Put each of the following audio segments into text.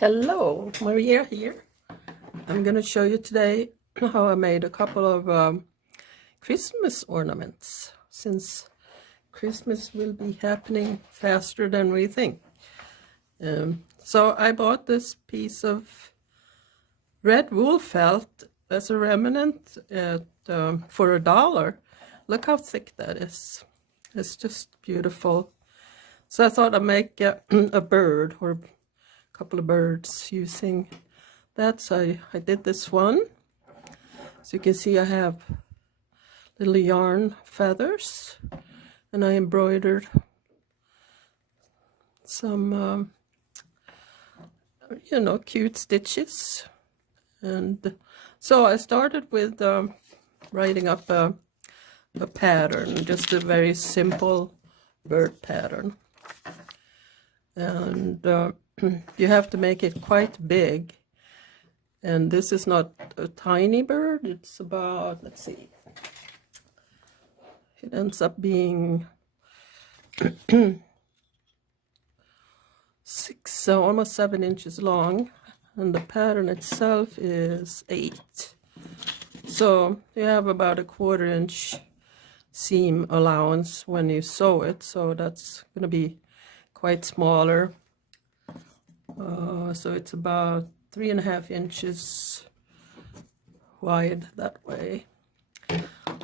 Hello, Maria here. I'm going to show you today how I made a couple of Christmas ornaments, since Christmas will be happening faster than we think. So I bought this piece of red wool felt as a remnant for $1. Look how thick that is. It's just beautiful. So I thought I'd make a bird or a couple of birds using that. So I did this one. So you can see I have little yarn feathers, and I embroidered some cute stitches. And so I started with writing up a pattern, just a very simple bird pattern. And you have to make it quite big. And this is not a tiny bird. It's about, let's see, it ends up being almost 7 inches long, and the pattern itself is 8. So you have about a 1/4 inch seam allowance when you sew it, so that's going to be quite smaller. So it's about 3.5 inches wide that way.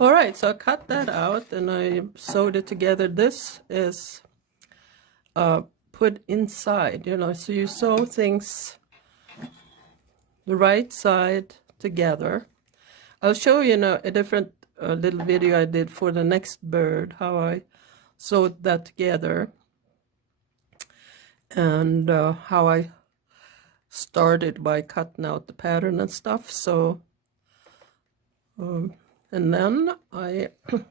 All right, so I cut that out and I sewed it together. This is put inside, so you sew things the right side together. I'll show you a different little video I did for the next bird, how I sewed that together, and how I started by cutting out the pattern and stuff. So and then I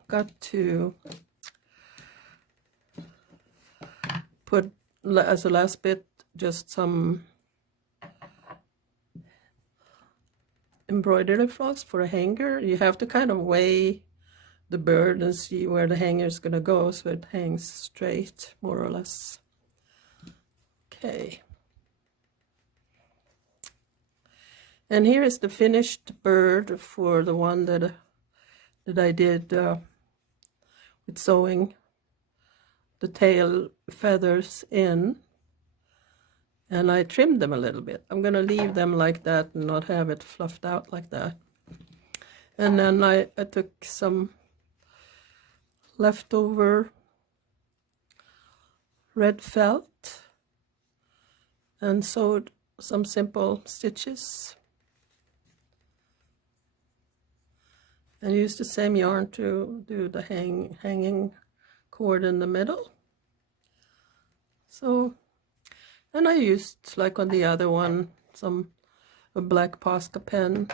got to put as a last bit just some embroidery floss for a hanger. You have to kind of weigh the bird and see where the hanger is going to go so it hangs straight, more or less. Okay. And here is the finished bird for the one that I did with sewing the tail feathers in. And I trimmed them a little bit. I'm going to leave them like that and not have it fluffed out like that. And then I took some leftover red felt and sewed some simple stitches. And used the same yarn to do the hanging cord in the middle. So, and I used, like on the other one, a black Posca pen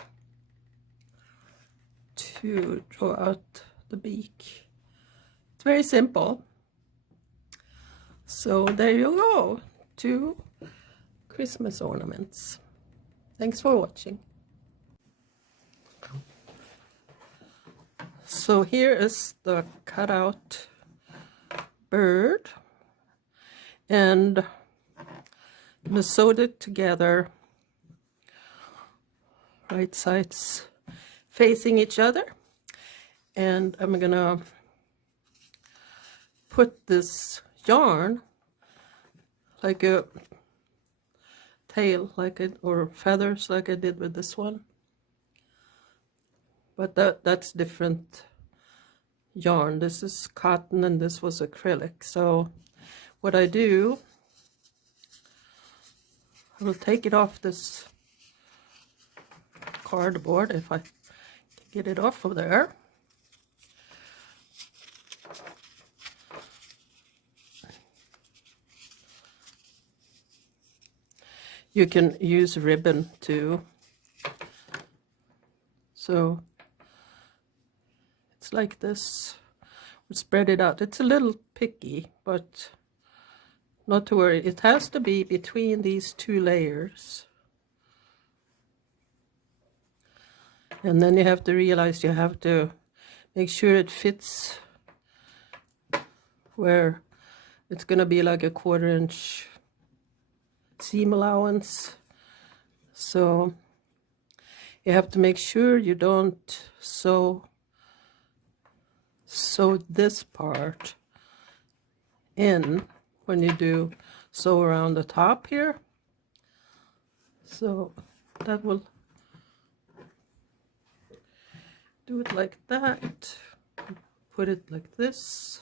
to draw out the beak. It's very simple. So there you go, 2 Christmas ornaments. Thanks for watching. So here is the cutout bird, and I sewed it together, right sides facing each other, and I'm gonna put this yarn like a tail, or feathers like I did with this one. But that's different yarn. This is cotton and this was acrylic. So what I do, I will take it off this cardboard, if I can get it off of there. You can use ribbon too. So it's like this. We'll spread it out. It's a little picky, but not to worry. It has to be between these 2 layers. And then you have to realize you have to make sure it fits where it's going to be like a 1/4 inch seam allowance. So you have to make sure you don't sew this part in when you do sew around the top here. So that will do it like that. Put it like this.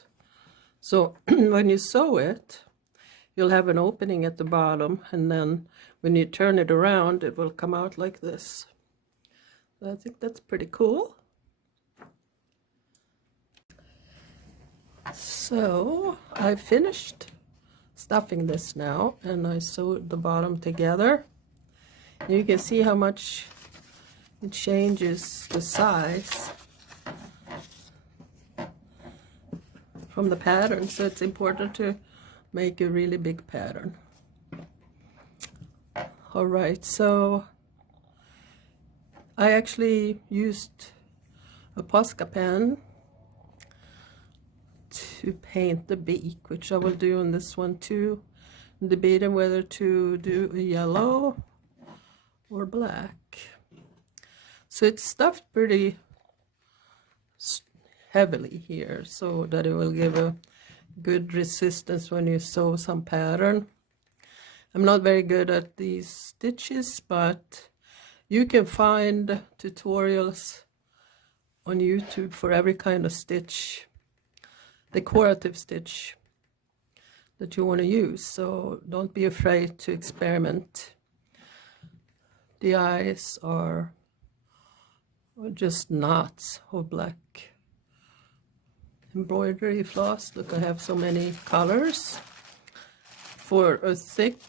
So when you sew it, you'll have an opening at the bottom, and then when you turn it around, it will come out like this. So I think that's pretty cool. So I finished stuffing this now, and I sewed the bottom together. You can see how much it changes the size from the pattern, so it's important to make a really big pattern. All right, so I actually used a Posca pen to paint the beak, which I will do on this one too. I'm debating whether to do a yellow or black. So it's stuffed pretty heavily here so that it will give a good resistance when you sew some pattern. I'm not very good at these stitches, but you can find tutorials on YouTube for every kind of stitch, decorative stitch that you want to use, so don't be afraid to experiment. The eyes are just knots of black embroidery floss. Look, I have so many colors. For a thick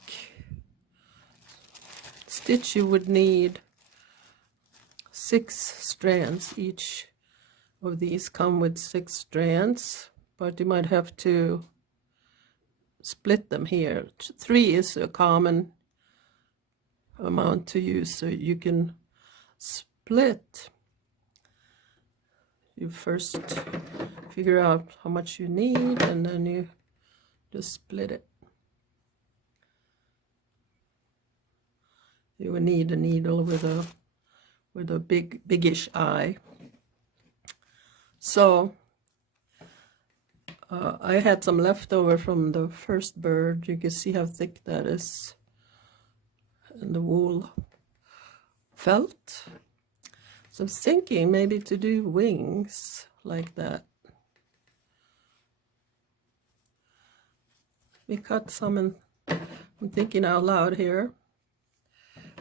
stitch you would need 6 strands. Each of these come with 6 strands, but you might have to split them here. 3 is a common amount to use, so you can split. You first figure out how much you need, and then you just split it. You will need a needle with a biggish eye. So I had some leftover from the first bird. You can see how thick that is, and the wool felt. So I'm thinking maybe to do wings like that. We cut some, and I'm thinking out loud here.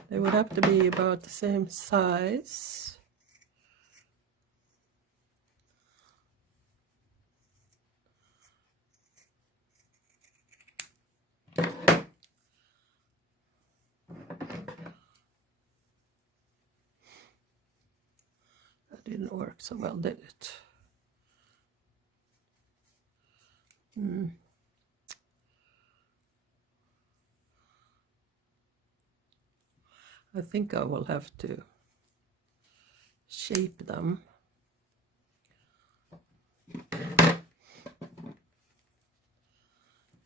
They would have to be about the same size. That didn't work so well, did it? I think I will have to shape them.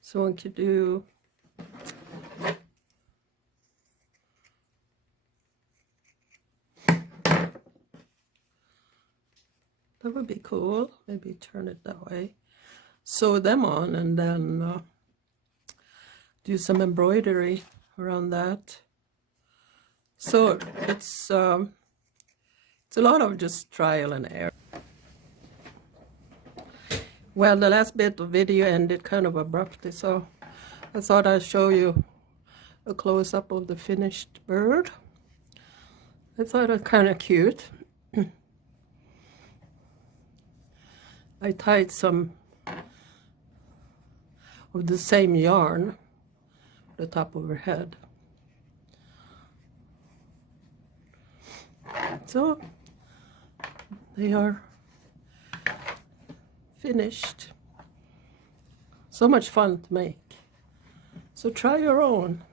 So one could do that. Would be cool. Maybe turn it that way. Sew them on, and then do some embroidery around that. So it's a lot of just trial and error. Well, the last bit of video ended kind of abruptly, so I thought I'd show you a close-up of the finished bird. I thought it was kind of cute. I tied some of the same yarn at the top of her head. So they are finished. So much fun to make. So try your own.